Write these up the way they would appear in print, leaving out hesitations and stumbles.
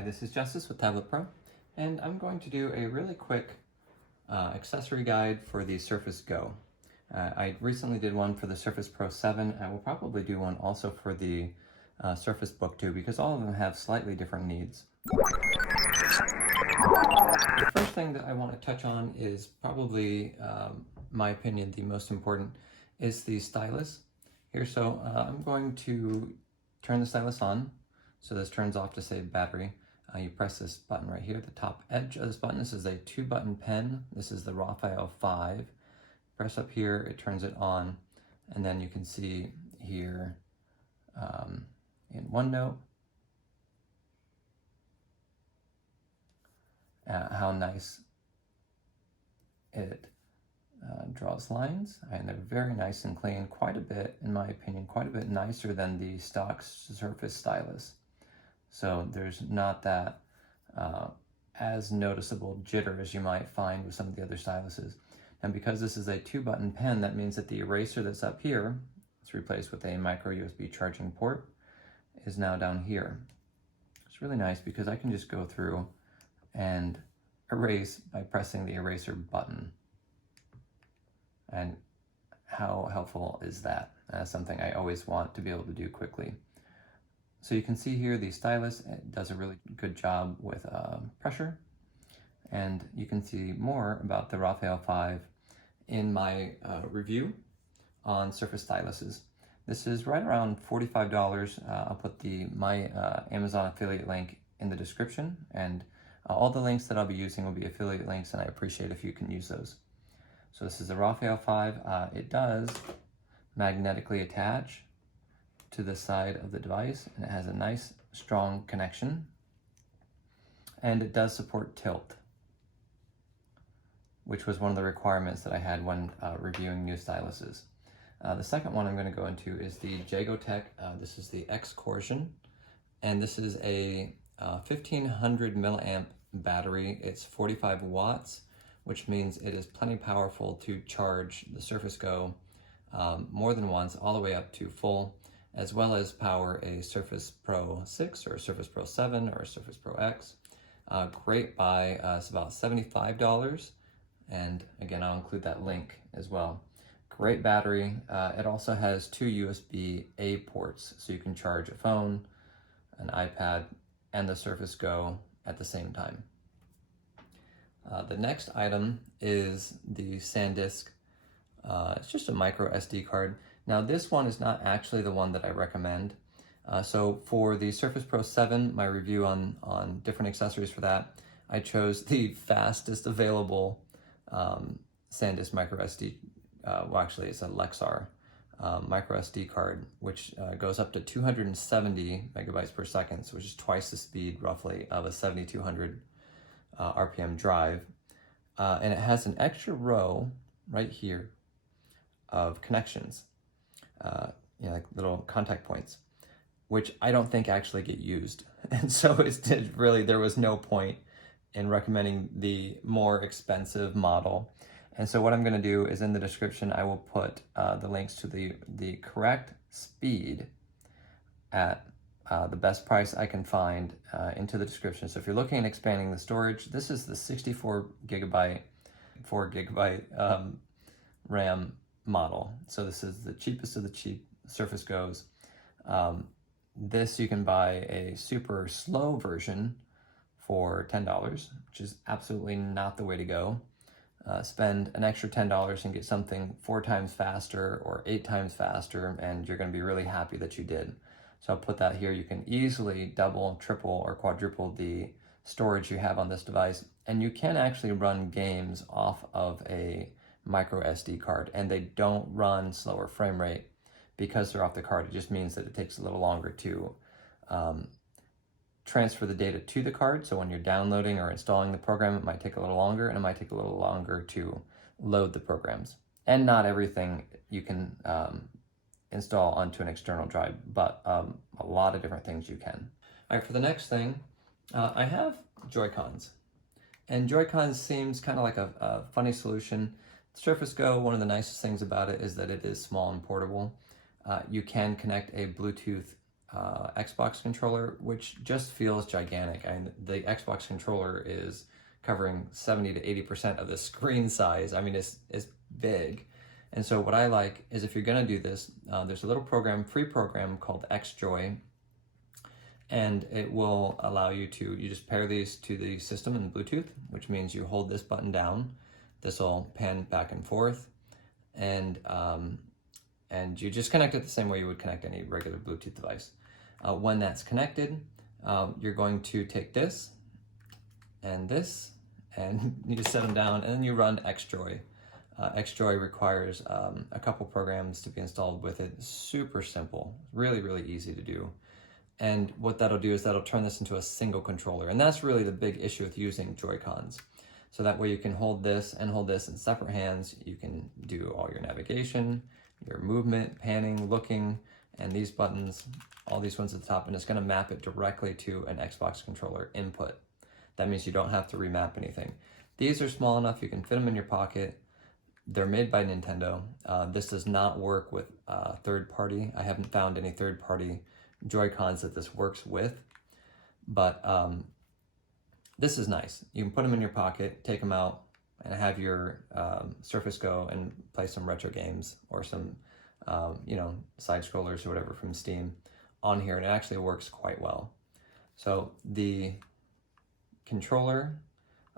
Hi, this is Justice with Tablet Pro, and I'm going to do a really quick accessory guide for the Surface Go. I recently did one for the Surface Pro 7. I will probably do one also for the Surface Book 2 because all of them have slightly different needs. The first thing that I want to touch on is probably, my opinion, the most important is the stylus. Here, so I'm going to turn the stylus on. So this turns off to save battery. You press this button right here, the top edge of this button. This is a 2-button pen. This is the Raphael 5. Press up here, it turns it on, and then you can see here in OneNote how nice it draws lines, and they're very nice and clean, quite a bit, in my opinion, quite a bit nicer than the stock Surface stylus. So there's not that as noticeable jitter as you might find with some of the other styluses. And because this is a 2-button pen, that means that the eraser that's up here, it's replaced with a micro USB charging port, is now down here. It's really nice because I can just go through and erase by pressing the eraser button. And how helpful is that? That's something I always want to be able to do quickly. So you can see here the stylus, it does a really good job with pressure, and you can see more about the Raphael 5 in my review on Surface styluses. This is right around $45. I'll put my Amazon affiliate link in the description, and all the links that I'll be using will be affiliate links, and I appreciate if you can use those. So this is the Raphael 5. It does magnetically attach to the side of the device, and it has a nice strong connection, and it does support tilt, which was one of the requirements that I had when reviewing new styluses. The second one I'm going to go into is the Inateck. This is the XCOREsion, and this is a 1500 milliamp battery. It's 45 watts, which means it is plenty powerful to charge the Surface Go more than once, all the way up to full, as well as power a Surface Pro 6 or a Surface Pro 7 or a Surface Pro X. Great buy, it's about $75, and again, I'll include that link as well. Great battery. It also has 2 USB-A ports, so you can charge a phone, an iPad, and the Surface Go at the same time. The next item is the SanDisk. It's just a micro SD card. Now this one is not actually the one that I recommend. So for the Surface Pro 7, my review on different accessories for that, I chose the fastest available SanDisk micro SD. Well, actually it's a Lexar micro SD card, which goes up to 270 megabytes per second, which is twice the speed roughly of a 7200 RPM drive. And it has an extra row right here of connections, like little contact points, which I don't think actually get used. And so there was no point in recommending the more expensive model. And so what I'm going to do is in the description, I will put the links to the correct speed at the best price I can find into the description. So if you're looking at expanding the storage, this is the 64 gigabyte, 4 gigabyte RAM model. So this is the cheapest of the cheap Surface Goes. This you can buy a super slow version for $10, which is absolutely not the way to go. Spend an extra $10 and get something 4 times faster or 8 times faster, and you're going to be really happy that you did. So I'll put that here. You can easily double, triple, or quadruple the storage you have on this device, and you can actually run games off of a micro SD card, and they don't run slower frame rate because they're off the card. It just means that it takes a little longer to transfer the data to the card. So when you're downloading or installing the program, it might take a little longer, and it might take a little longer to load the programs. And not everything you can install onto an external drive, but a lot of different things you can. All right, for the next thing, I have JoyCons. And JoyCons seems kind of like a funny solution. Surface Go, one of the nicest things about it is that it is small and portable. You can connect a Bluetooth Xbox controller, which just feels gigantic. And the Xbox controller is covering 70 to 80% of the screen size. I mean, it's big. And so what I like is, if you're gonna do this, there's a little program, free program called XJoy, and it will allow you to, you just pair these to the system in Bluetooth, which means you hold this button down, this will pan back and forth, and you just connect it the same way you would connect any regular Bluetooth device. When that's connected, you're going to take this, and you just set them down, and then you run XJoy. XJoy requires a couple programs to be installed with it. Super simple, really, really easy to do. And what that'll do is that'll turn this into a single controller. And that's really the big issue with using JoyCons. So that way you can hold this in separate hands. You can do all your navigation, your movement, panning, looking, and these buttons, all these ones at the top, and it's gonna map it directly to an Xbox controller input. That means you don't have to remap anything. These are small enough, you can fit them in your pocket. They're made by Nintendo. This does not work with third party. I haven't found any third party JoyCons that this works with, but this is nice. You can put them in your pocket, take them out, and have your Surface Go and play some retro games or some side scrollers or whatever from Steam on here, and it actually works quite well. So the controller,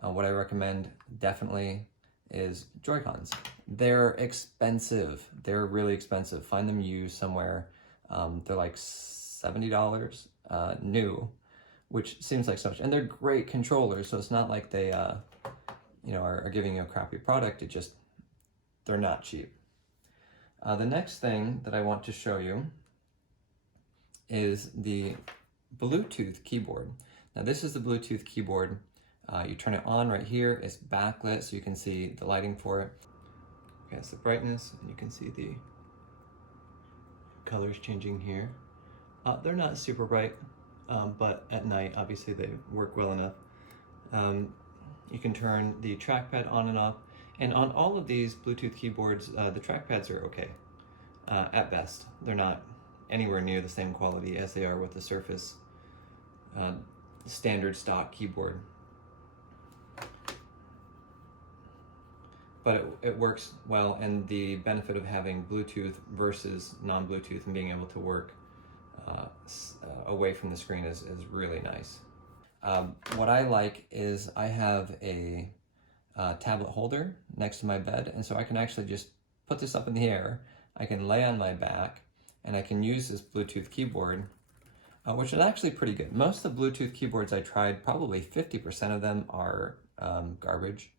what I recommend definitely is JoyCons. They're expensive. They're really expensive. Find them used somewhere. They're like $70 new, which seems like so much. And they're great controllers, so it's not like they are giving you a crappy product. They're not cheap. The next thing that I want to show you is the Bluetooth keyboard. Now this is the Bluetooth keyboard. You turn it on right here. It's backlit, so you can see the lighting for it. Okay, it's the brightness, and you can see the colors changing here. They're not super bright, but at night, obviously, they work well enough. You can turn the trackpad on and off, and on all of these Bluetooth keyboards, the trackpads are okay, at best. They're not anywhere near the same quality as they are with the Surface standard stock keyboard. But it works well, and the benefit of having Bluetooth versus non-Bluetooth and being able to work away from the screen is really nice. What I like is I have a tablet holder next to my bed, and so I can actually just put this up in the air. I can lay on my back, and I can use this Bluetooth keyboard, which is actually pretty good. Most of the Bluetooth keyboards I tried, probably 50% of them are garbage.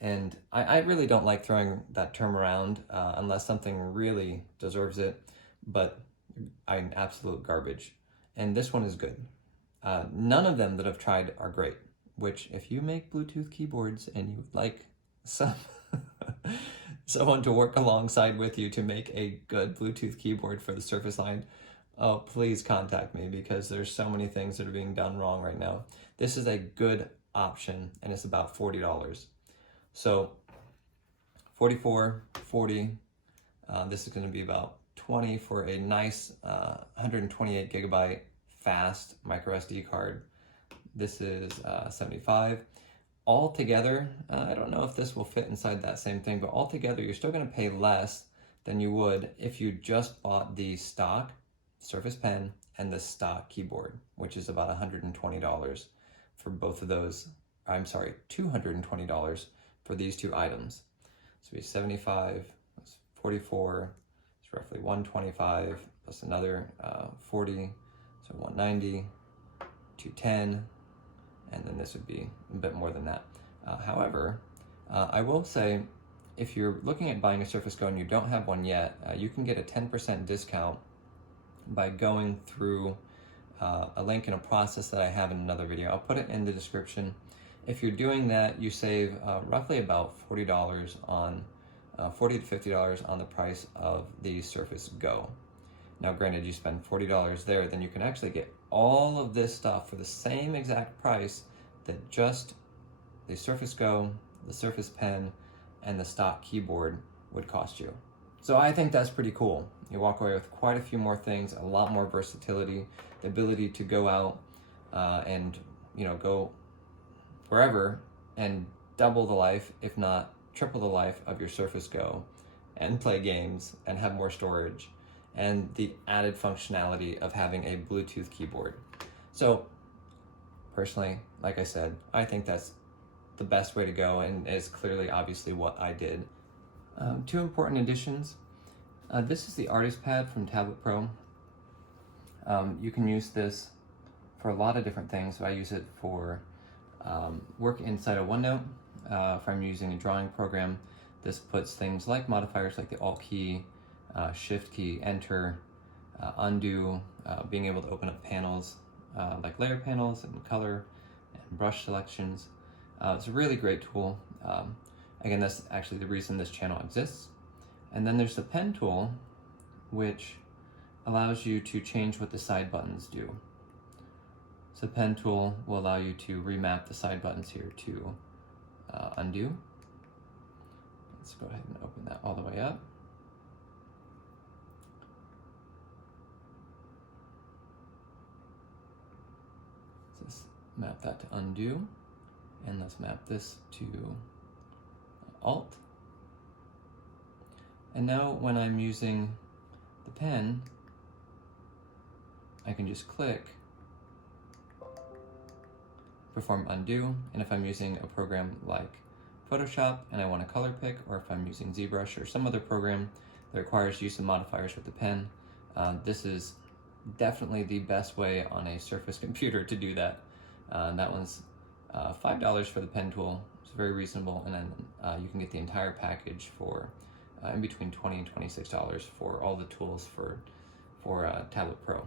And I really don't like throwing that term around unless something really deserves it, but I'm absolute garbage. And this one is good. None of them that I've tried are great, which if you make Bluetooth keyboards and you would like someone to work alongside with you to make a good Bluetooth keyboard for the Surface line, oh, please contact me, because there's so many things that are being done wrong right now. This is a good option, and it's about $40. So 44, 40, this is going to be about 20 for a nice 128 gigabyte fast microSD card. This is 75. Altogether, I don't know if this will fit inside that same thing, but altogether you're still going to pay less than you would if you just bought the stock Surface Pen and the stock keyboard, which is about $120 for both of those. I'm sorry, $220 for these two items. So it's 75, that's 44, it's roughly 125, plus another 40, so 190, 210, and then this would be a bit more than that. However, I will say, if you're looking at buying a Surface Go and you don't have one yet, you can get a 10% discount by going through a link in a process that I have in another video. I'll put it in the description. If you're doing that, you save roughly about $40 on, $40 to $50 on the price of the Surface Go. Now, granted, you spend $40 there, then you can actually get all of this stuff for the same exact price that just the Surface Go, the Surface Pen, and the stock keyboard would cost you. So I think that's pretty cool. You walk away with quite a few more things, a lot more versatility, the ability to go out and go wherever and double the life, if not triple the life of your Surface Go, and play games and have more storage, and the added functionality of having a Bluetooth keyboard. So personally, like I said, I think that's the best way to go, and is clearly obviously what I did. Two important additions. This is the artist pad from Tablet Pro. You can use this for a lot of different things. So I use it for work inside of OneNote. If I'm using a drawing program, this puts things like modifiers like the Alt key, Shift key, Enter, Undo, being able to open up panels like layer panels and color and brush selections. It's a really great tool. Again, that's actually the reason this channel exists. And then there's the pen tool, which allows you to change what the side buttons do. So the pen tool will allow you to remap the side buttons here to undo. Let's go ahead and open that all the way up. Let's map that to undo, and let's map this to Alt. And now when I'm using the pen, I can just click, perform undo, and if I'm using a program like Photoshop and I want to color pick, or if I'm using ZBrush or some other program that requires use of modifiers with the pen, this is definitely the best way on a Surface computer to do that. That one's $5 for the pen tool. It's very reasonable, and then you can get the entire package for in between $20 and $26 for all the tools for Tablet Pro.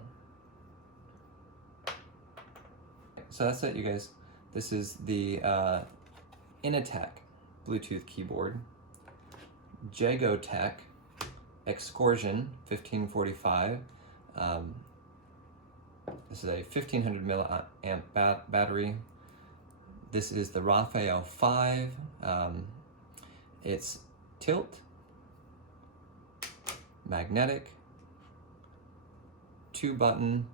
So that's it, you guys. This is the Inateck Bluetooth keyboard, Tech XCOREsion 1545. This is a 1500 milliamp battery. This is the Raphael 5. It's tilt, magnetic, 2-button,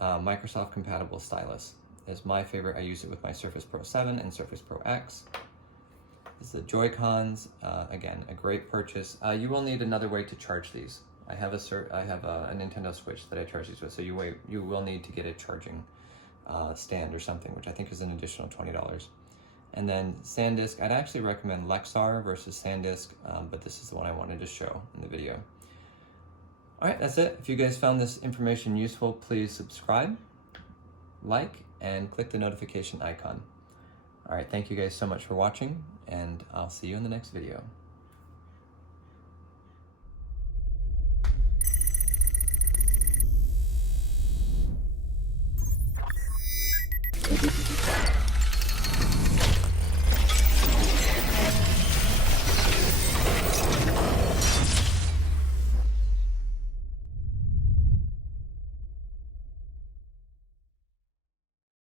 Microsoft compatible stylus. It's my favorite. I use it with my Surface Pro 7 and Surface Pro X. This is the JoyCons. Again, a great purchase. You will need another way to charge these. I have a Nintendo Switch that I charge these with, so you will need to get a charging stand or something, which I think is an additional $20. And then SanDisk, I'd actually recommend Lexar versus SanDisk, but this is the one I wanted to show in the video. All right, that's it. If you guys found this information useful, please subscribe, like, and click the notification icon. All right, thank you guys so much for watching, and I'll see you in the next video.